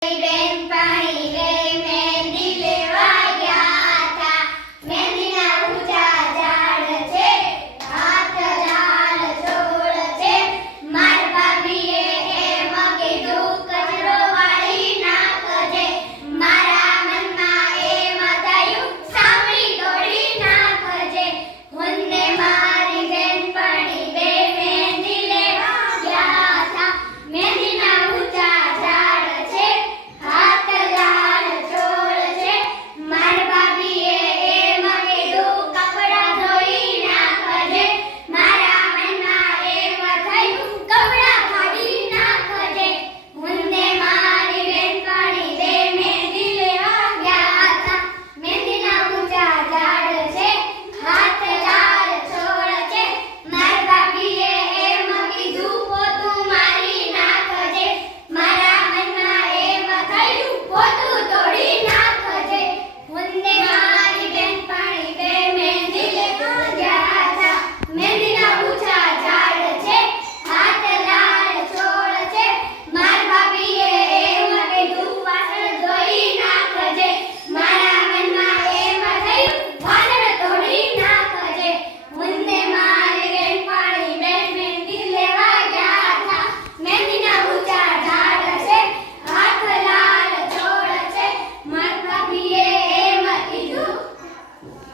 baby.